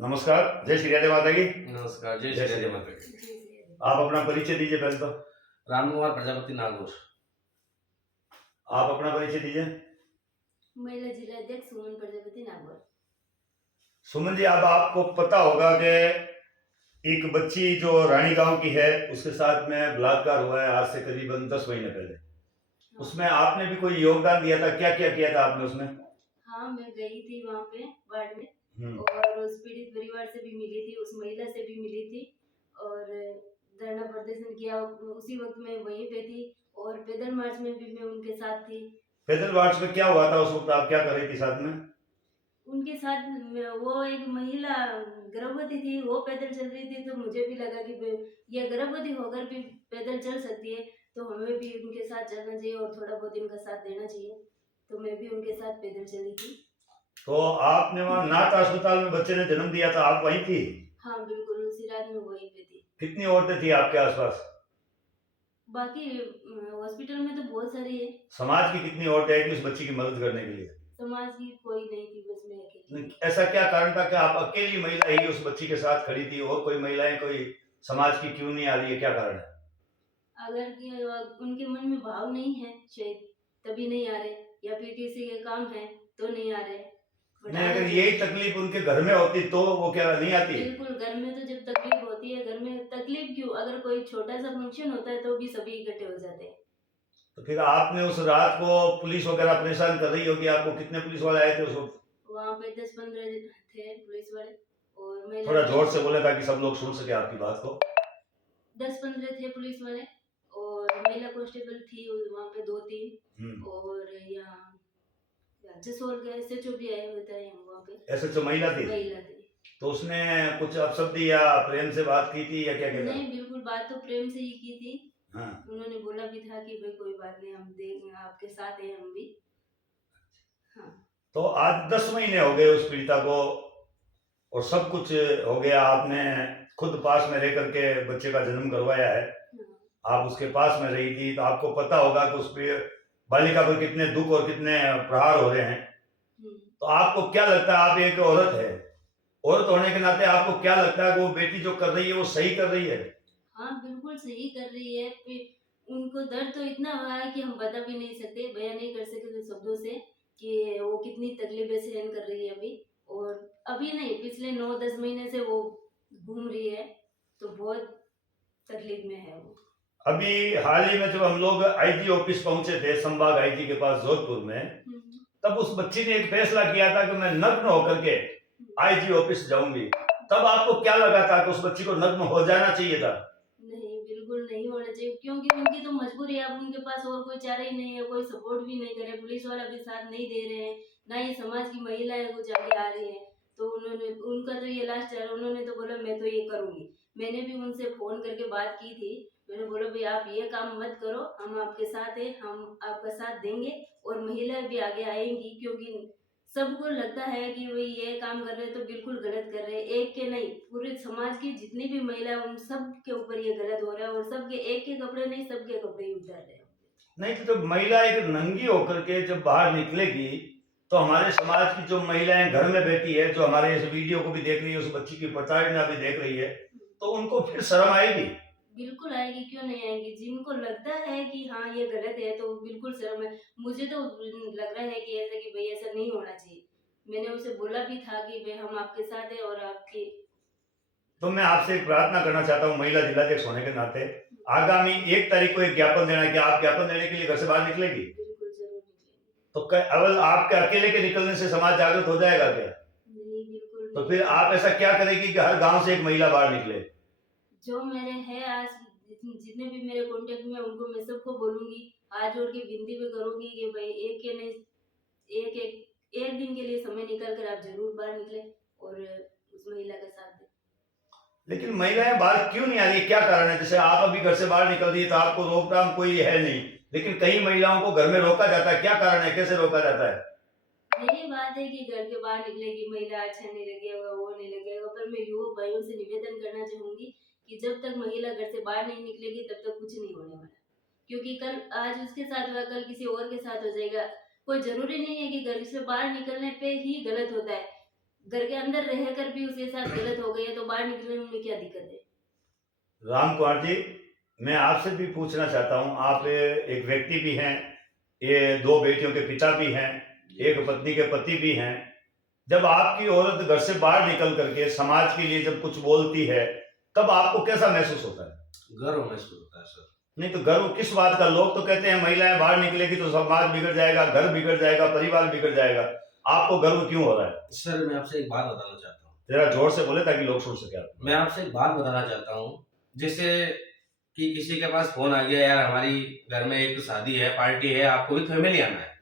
नमस्कार, जय श्री राधे माता की। नमस्कार, जय श्री राधे माता की। आप अपना परिचय दीजिए पहले तो। राम कुमार प्रजापति नागौर। आप अपना परिचय दीजिए। महिला जिला अध्यक्ष सुमन प्रजापति नागौर। सुमन जी, अब आपको पता होगा कि एक बच्ची जो रानी गांव की है उसके साथ में बलात्कार हुआ है आज से करीबन 10 महीने पहले। उसमें आपने भी कोई योगदान दिया था, क्या क्या किया था आपने उसमें? हाँ, मैं गई थी वहाँ पे वार्ड में और उस पीड़ित परिवार से भी मिली थी, उस महिला से भी मिली थी और धरना प्रदर्शन किया। उसी वक्त मैं वहीं पे थी और पैदल मार्च में भी मैं उनके साथ थी। पैदल मार्च में क्या हुआ था उस वक्त, आप क्या कर रही थी साथ में? उनके साथ वो एक महिला गर्भवती थी, वो पैदल चल रही थी, तो मुझे भी लगा कि ये गर्भवती होकर भी पैदल चल सकती है, तो हमें भी उनके साथ चलना चाहिए और थोड़ा बहुत इनका साथ देना चाहिए। तो मैं भी उनके साथ पैदल चली थी। तो आपने वहाँ नाथ अस्पताल में बच्चे ने जन्म दिया था, आप वहीं थी? हाँ बिल्कुल, उसी रात में वहीं पे थी। कितनी औरतें थी आपके आसपास? बाकी हॉस्पिटल में तो बहुत सारी है। समाज की कितनी औरतें आई थी उस बच्ची की मदद करने के लिए? समाज की कोई नहीं थी, बस मैं अकेली। ऐसा क्या कारण था कि आप अकेली महिला ही उस बच्ची के साथ खड़ी थी और कोई महिलाएं कोई समाज की क्यों नहीं आ रही है, क्या कारण है? अगर उनके मन में भाव नहीं है शायद, तभी नहीं आ रहे, या फिर किसी के काम है तो नहीं आ रहे। नहीं, अगर यही तकलीफ उनके घर में होती तो वो क्या नहीं आती? बिल्कुल, घर में तो जब तकलीफ होती है, घर में तकलीफ क्यों, अगर कोई छोटा सा फंक्शन होता है तो भी सभी इकट्ठे हो जाते हैं। तो फिर आपने उस रात को पुलिस वगैरह परेशान कर रही होगी आपको, कितने पुलिस वाले आए थे उस वक्त? वहाँ पे 10-15 थे पुलिस वाले और महिला। थोड़ा जोर से बोले ताकि सब लोग सुन सके आपकी बात को। 10-15 थे पुलिस वाले और महिला कांस्टेबल थी वहाँ पे 2-3 और यहाँ जसोल के एसएचओ भी आए हुए थे वहाँ पे। एसएचओ महिला थी? तो उसने कुछ अपशब्द या प्रेम से बात की थी या क्या कहता? नहीं, बिल्कुल बात तो प्रेम से ही की थी। हाँ। उन्होंने बोला भी था कि भाई कोई बात नहीं, हम देखेंगे, आपके साथ हैं हम भी। हाँ। तो आज 10 महीने हो गए उस पीड़िता को और सब कुछ हो गया, आपने खुद पास में रह करके बच्चे का जन्म करवाया है। आप उसके पास में रही थी तो आपको पता होगा कि उस बालिका पर कितने दुख और कितने प्रहार हो रहे हैं। तो आपको क्या लगता है, आप एक औरत है, औरत होने के नाते आपको क्या लगता है कि वो बेटी जो कर रही है वो सही कर रही है? हाँ बिल्कुल सही कर रही है। उनको दर्द तो इतना हुआ है कि हम बता भी नहीं सकते, बयान नहीं कर सकते शब्दों से कि वो कितनी तकलीफें सहन कर रही है अभी। और अभी नहीं, पिछले 9-10 महीने से वो घूम रही है, तो बहुत तकलीफ में है वो। अभी हाल ही में जब हम लोग आईजी ऑफिस पहुंचे थे, संभाग आईजी के पास जोधपुर में, तब उस बच्ची ने एक फैसला किया था कि मैं नग्न होकर के आईजी ऑफिस जाऊंगी। तब आपको क्या लगा था कि उस बच्ची को नग्न हो जाना चाहिए था? नहीं, बिल्कुल नहीं होना चाहिए, क्योंकि उनकी तो मजबूरी है। अब उनके पास और कोई चारा ही नहीं है, कोई सपोर्ट भी नहीं करे, पुलिस वाला भी साथ नहीं दे रहे हैं, ना ये समाज की महिलाएं कुछ आगे आ रही है। तो उन्होंने, उनका तो ये लास्ट है, उन्होंने तो बोला मैं तो ये करूंगी। मैंने भी उनसे फोन करके बात की थी, मैंने बोला भाई आप ये काम मत करो, हम आपके साथ हैं, हम आपका साथ देंगे और महिलाएं भी आगे आएंगी, क्योंकि सबको लगता है कि भाई ये काम कर रहे हैं तो बिल्कुल गलत कर रहे हैं। एक के नहीं, पूरे समाज की जितनी भी महिला है उन सब के ऊपर ये गलत हो रहा है और सबके एक के कपड़े नहीं, सबके कपड़े ही उतार रहे हैं। नहीं तो जब महिला एक नंगी होकर के जब बाहर निकलेगी तो हमारे समाज की जो महिलाएं घर में बैठी है, जो हमारे इस वीडियो को भी देख रही है, उस बच्ची की प्रताड़ना भी देख रही है, तो उनको फिर शर्म आएगी? बिल्कुल आएगी, क्यों नहीं आएगी। जिनको लगता है कि हाँ ये गलत है तो बिल्कुल शर्म है। मुझे तो लग रहा है कि ऐसा, कि भाई ऐसा नहीं होना चाहिए। मैंने उसे बोला भी था कि भाई हम आपके साथ हैं और आपकी। तो मैं आपसे एक प्रार्थना करना चाहता हूँ महिला जिलाध्यक्ष होने के नाते, आगामी 1 तारीख को एक ज्ञापन देना है, कि आप ज्ञापन देने के लिए घर से बाहर निकलेगी? बिल्कुल जरूर निकलेंगे। तो अवल आपके अकेले के निकलने से समाज जागृत हो जाएगा क्या? नहीं, बिल्कुल। तो फिर आप ऐसा क्या करेगी कि हर गांव से एक महिला बाहर निकले? जो मेरे है आज जितने भी मेरे कांटेक्ट में, उनको मैं सबको बोलूंगी, हाथ जोड़ के विनती भी करूंगी कि भाई एक के नहीं, एक दिन के लिए समय निकाल कर आप जरूर बाहर निकले और उस महिला का साथ दें। लेकिन महिलाएं बाहर क्यों नहीं आ रही, क्या कारण है? जैसे आप अभी घर से बाहर निकल रही है तो आपको रोकथाम कोई है नहीं, लेकिन कई महिलाओं को घर में रोका जाता है, क्या कारण है, कैसे रोका जाता है? यही बात है कि घर के बाहर निकलेगी महिला, अच्छा नहीं लगेगा, वो नहीं लगेगा। पर मैं युवक भाइयों से निवेदन करना चाहूंगी कि जब तक महिला घर से बाहर नहीं निकलेगी तब तक कुछ नहीं होने वाला, क्योंकि कल आज उसके साथ हुआ, कल किसी और के साथ हो जाएगा। कोई जरूरी नहीं है कि घर से बाहर निकलने पे ही गलत होता है। घर के अंदर रहकर भी उसके साथ गलत हो गई है, तो बाहर निकलने में क्या दिक्कत है? राम कुमार जी, मैं आपसे भी पूछना चाहता हूँ, आप एक व्यक्ति भी हैं, ये 2 बेटियों के पिता भी हैं, एक पत्नी के पति भी हैं। जब आपकी औरत घर से बाहर निकल करके समाज के लिए जब कुछ बोलती है, तब आपको कैसा महसूस होता है? गर्व महसूस होता है सर। नहीं तो गर्व किस बात का? लोग तो कहते हैं महिलाएं बाहर निकलेगी तो समाज बिगड़ जाएगा, घर बिगड़ जाएगा, परिवार बिगड़ जाएगा। आपको गर्व क्यों हो रहा है? सर मैं आपसे एक बात बताना चाहता हूँ। जरा जोर से बोले ताकि लोग सुन सके आपको। मैं आपसे एक बात बताना चाहता हूँ, जैसे कि किसी के पास फोन आ गया, यार हमारी घर में एक शादी है, पार्टी है, आपको भी फैमिली आना है,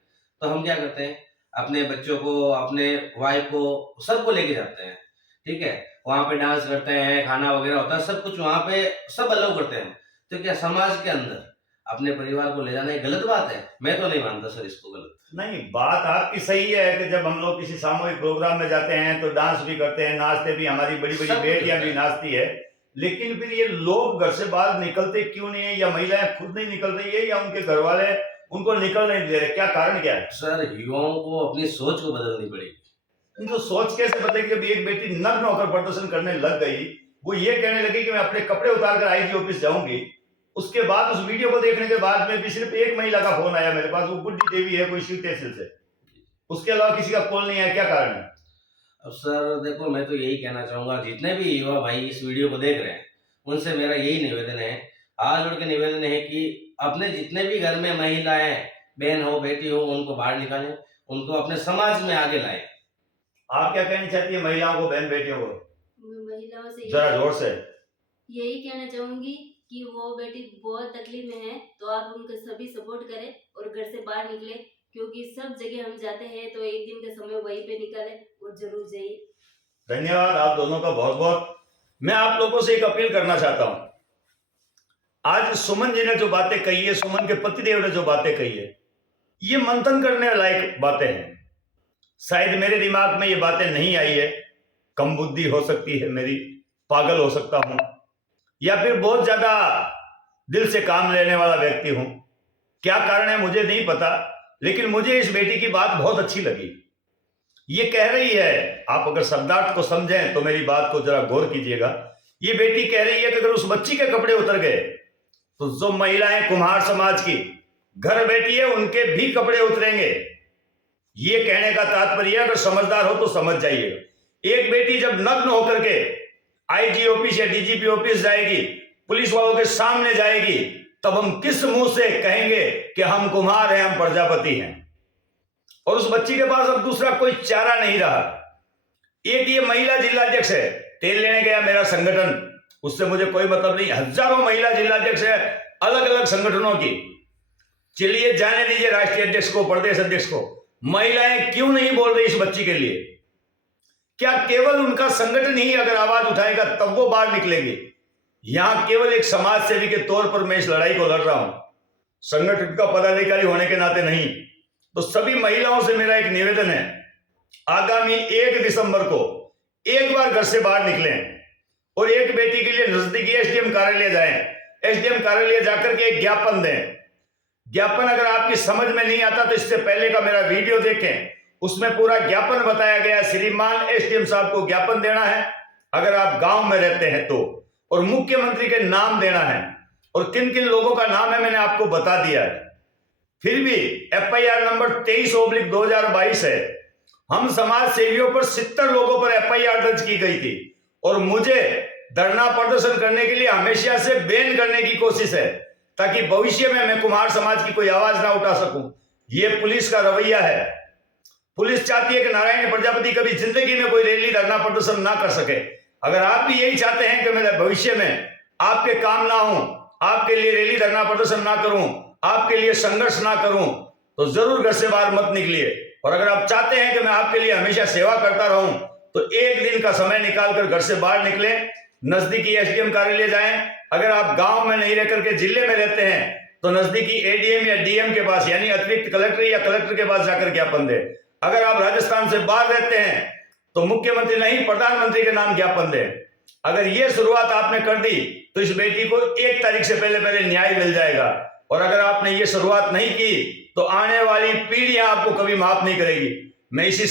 तो हम क्या करते हैं, अपने बच्चों को, अपने वाइफ को, सबको लेके जाते हैं। ठीक है, वहाँ पे डांस करते हैं, खाना वगैरह होता है, सब कुछ वहाँ पे सब अलाउ करते हैं। तो क्या समाज के अंदर अपने परिवार को ले जाना एक गलत बात है? मैं तो नहीं मानता सर इसको गलत। नहीं, बात आपकी सही है कि जब हम लोग किसी सामूहिक प्रोग्राम में जाते हैं तो डांस भी करते हैं, नाचते भी, हमारी बड़ी बड़ी सब बेटियां कुछ भी होता है। नाचती है। लेकिन फिर ये लोग घर से बाहर निकलते क्यों नहीं है? या महिलाएं खुद नहीं निकल रही है, या उनके घर वाले उनको निकल नहीं दे रहे? क्या कारण क्या है? सर युवाओं को अपनी सोच को बदलनी पड़ेगी। इनको सोच कैसे बदलेगी? जब एक बेटी नग्न होकर प्रदर्शन करने लग गई, वो ये कहने लगी कि मैं अपने कपड़े उतार कर आईजी ऑफिस जाऊंगी, उसके बाद उस वीडियो को देखने के बाद में भी सिर्फ एक महिला का फोन आया मेरे पास, वो गुड्डी देवी है, कोई शिव तहसील से। उसके अलावा किसी का कॉल नहीं आया। क्या कारण है? अब सर देखो, मैं तो यही कहना चाहूंगा, जितने भी युवा भाई इस वीडियो को देख रहे हैं, उनसे मेरा यही निवेदन है, हाथ जोड़ के निवेदन है कि अपने जितने भी घर में महिलाएं, बहन हो, बेटी हो, उनको बाहर निकालें, उनको अपने समाज में आगे लाएं। आप क्या कहना चाहती है महिलाओं को, बहन बेटियों को? मैं महिलाओं से जरा जोर से। यही कहना चाहूंगी कि वो बेटी बहुत तकलीफ में है, तो आप उनको सभी सपोर्ट करें और घर से बाहर निकले, क्योंकि सब जगह हम जाते हैं तो एक दिन का समय वहीं पे निकाले और जरूर जाइए। धन्यवाद आप दोनों का बहुत बहुत। मैं आप लोगों से एक अपील करना चाहता हूं। आज सुमन जी ने जो बातें कही है, सुमन के पतिदेव ने जो बातें कही है, ये मंथन करने लायक बातें हैं। शायद मेरे दिमाग में ये बातें नहीं आई है, कम बुद्धि हो सकती है मेरी, पागल हो सकता हूं, या फिर बहुत ज्यादा दिल से काम लेने वाला व्यक्ति हूं। क्या कारण है मुझे नहीं पता, लेकिन मुझे इस बेटी की बात बहुत अच्छी लगी। ये कह रही है, आप अगर शब्दार्थ को समझें तो मेरी बात को जरा गौर कीजिएगा। ये बेटी कह रही है कि अगर उस बच्ची के कपड़े उतर गए तो जो महिलाएं कुम्हार समाज की घर बैठी है उनके भी कपड़े उतरेंगे। ये कहने का तात्पर्य, अगर समझदार हो तो समझ जाइएगा। एक बेटी जब नग्न होकर के आईजी ऑफिस या डीजीपी ऑफिस जाएगी, पुलिस वालों के सामने जाएगी, तब हम किस मुंह से कहेंगे कि हम कुम्हार हैं, हम प्रजापति हैं? और उस बच्ची के पास अब दूसरा कोई चारा नहीं रहा। एक ये महिला जिलाध्यक्ष है, तेल लेने गया मेरा संगठन, उससे मुझे कोई मतलब नहीं, हजारों महिला जिलाध्यक्ष है अलग अलग संगठनों की। चलिए जाने दीजिए राष्ट्रीय अध्यक्ष को, प्रदेश अध्यक्ष को, महिलाएं क्यों नहीं बोल रही इस बच्ची के लिए? क्या केवल उनका संगठन ही अगर आवाज उठाएगा तब वो बाहर निकलेंगे? यहां केवल एक समाज सेवी के तौर पर मैं इस लड़ाई को लड़ रहा हूं, संगठन का पदाधिकारी होने के नाते नहीं। तो सभी महिलाओं से मेरा एक निवेदन है, आगामी 1 दिसंबर को एक बार घर से बाहर निकलें और एक बेटी के लिए नजदीकी एसडीएम कार्यालय जाएं। एसडीएम कार्यालय जाकर के एक ज्ञापन दें। ज्ञापन अगर आपकी समझ में नहीं आता तो इससे पहले का मेरा वीडियो देखें, उसमें पूरा ज्ञापन बताया गया। श्रीमान एसडीएम साहब को ज्ञापन देना है अगर आप गांव में रहते हैं तो, और मुख्यमंत्री के नाम देना है, और किन किन लोगों का नाम है मैंने आपको बता दिया है। फिर भी एफआईआर नंबर 23/2022 है। हम समाज सेवियों पर 70 लोगों पर एफआईआर दर्ज की गई थी, और मुझे धरना प्रदर्शन करने के लिए हमेशा से बैन करने की कोशिश है, ताकि भविष्य में मैं कुम्हार समाज की कोई आवाज ना उठा सकूं। यह पुलिस का रवैया है। पुलिस चाहती है कि नारायण प्रजापति कभी जिंदगी में कोई रैली धरना प्रदर्शन ना कर सके। अगर आप भी यही चाहते हैं कि मैं भविष्य में आपके काम ना हूं, आपके लिए रैली धरना प्रदर्शन ना करूं, आपके लिए संघर्ष ना करूं, तो जरूर घर से बाहर मत निकलिए। और अगर आप चाहते हैं कि मैं आपके लिए हमेशा सेवा करता रहूं, तो एक दिन का समय निकालकर घर से बाहर निकले, नजदीकी एसडीएम कार्यालय जाएं। अगर आप गांव में नहीं रहकर के जिले में रहते हैं तो नजदीकी एडीएम या डीएम के पास, यानी अतिरिक्त कलेक्टर या कलेक्टर के पास जाकर ज्ञापन दें। अगर आप राजस्थान से बाहर रहते हैं तो मुख्यमंत्री नहीं, प्रधानमंत्री के नाम ज्ञापन दें। अगर ये शुरुआत आपने कर दी तो इस बेटी को 1 तारीख से पहले न्याय मिल जाएगा। और अगर आपने ये शुरुआत नहीं की तो आने वाली पीढ़ियां आपको कभी माफ नहीं करेगी। मैं इसी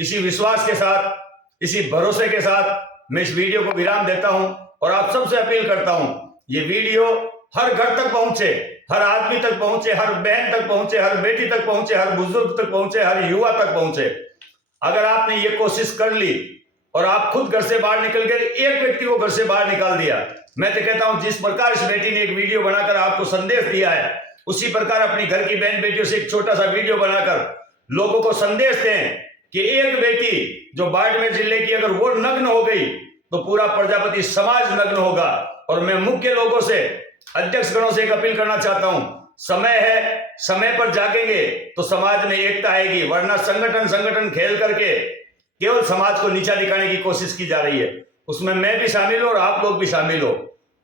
इसी विश्वास के साथ, इसी भरोसे के साथ मैं इस वीडियो को विराम देता हूं और आप सबसे अपील करता हूं, ये वीडियो हर घर तक पहुंचे, हर आदमी तक पहुंचे, हर बहन तक पहुंचे, हर बेटी तक पहुंचे, हर बुजुर्ग तक पहुंचे, हर युवा तक पहुंचे। अगर आपने ये कोशिश कर ली और आप खुद घर से बाहर निकल गए, एक व्यक्ति को घर से बाहर निकाल दिया, मैं तो कहता हूं जिस प्रकार इस बेटी ने एक वीडियो बनाकर आपको संदेश दिया है, उसी प्रकार अपनी घर की बहन बेटियों से एक छोटा सा वीडियो बनाकर लोगों को संदेश दें कि एक बेटी जो बाड़मेर जिले की अगर वो नग्न हो गई तो पूरा प्रजापति समाज नग्न होगा। और मैं मुख्य लोगों से, अध्यक्ष गणों से एक अपील करना चाहता हूं, समय है, समय पर जागेंगे तो समाज में एकता आएगी, वरना संगठन खेल करके केवल समाज को नीचा दिखाने की कोशिश की जा रही है। उसमें मैं भी शामिल हूं और आप लोग भी शामिल हो।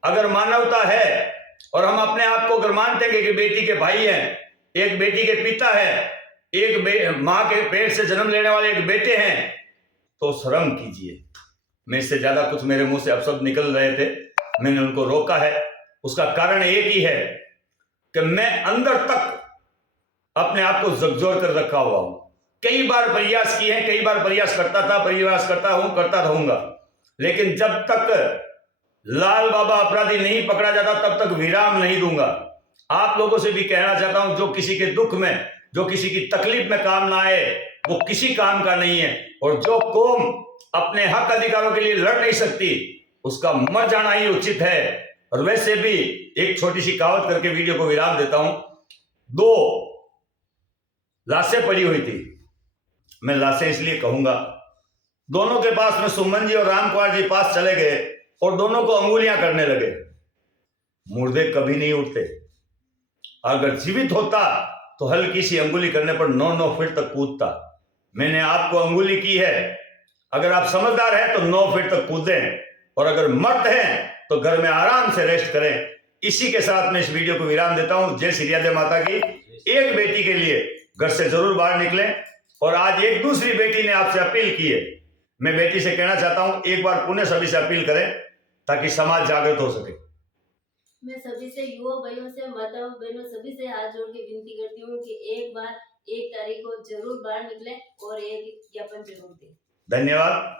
अगर मानवता है और हम अपने आप को अगर मानते हैं कि बेटी के भाई हैं, एक बेटी के पिता है, एक मां के पेट से जन्म लेने वाले एक बेटे हैं, तो शर्म कीजिए। मैं इससे ज्यादा कुछ मेरे मुंह से अपशब्द निकल रहे थे, मैंने उनको रोका है। उसका कारण एक ही है कि मैं अंदर तक अपने आप को झकझोर कर रखा हुआ हूं। कई बार प्रयास किए हैं, कई बार प्रयास करता था, प्रयास करता हूं, करता रहूंगा, लेकिन जब तक लाल बाबा अपराधी नहीं पकड़ा जाता तब तक विराम नहीं दूंगा। आप लोगों से भी कहना चाहता हूं, जो किसी के दुख में, जो किसी की तकलीफ में काम ना आए वो किसी काम का नहीं है। और जो कौम अपने हक अधिकारों के लिए लड़ नहीं सकती उसका मर जाना ही उचित है। और वैसे भी एक छोटी सी कहावत करके वीडियो को विराम देता हूं। 2 लाशें पड़ी हुई थी, मैं लाशें इसलिए कहूंगा, दोनों के पास में सुमन जी और राम कुमार जी पास चले गए और दोनों को अंगुलियां करने लगे। मुर्दे कभी नहीं उठते, अगर जीवित होता तो हल्की सी अंगुली करने पर 9 फीट तक कूदता। मैंने आपको अंगुली की है, अगर आप समझदार हैं तो 9 फीट तक कूदें, और अगर मर्द हैं तो घर में आराम से रेस्ट करें। इसी के साथ मैं इस वीडियो को विराम देता हूं। जय श्री राधे माता की। एक बेटी के लिए घर से जरूर बाहर निकलें। और आज एक दूसरी बेटी ने आपसे अपील की है, मैं बेटी से कहना चाहता हूं एक बार पुनः सभी से अपील करें ताकि समाज जागृत हो सके। मैं सभी से, युवा भाइयों से, माताओं बहनों सभी से हाथ जोड़ के विनती करती हूँ कि एक बार 1 तारीख को जरूर बाहर निकलें और एक ज्ञापन जरूर दें। धन्यवाद।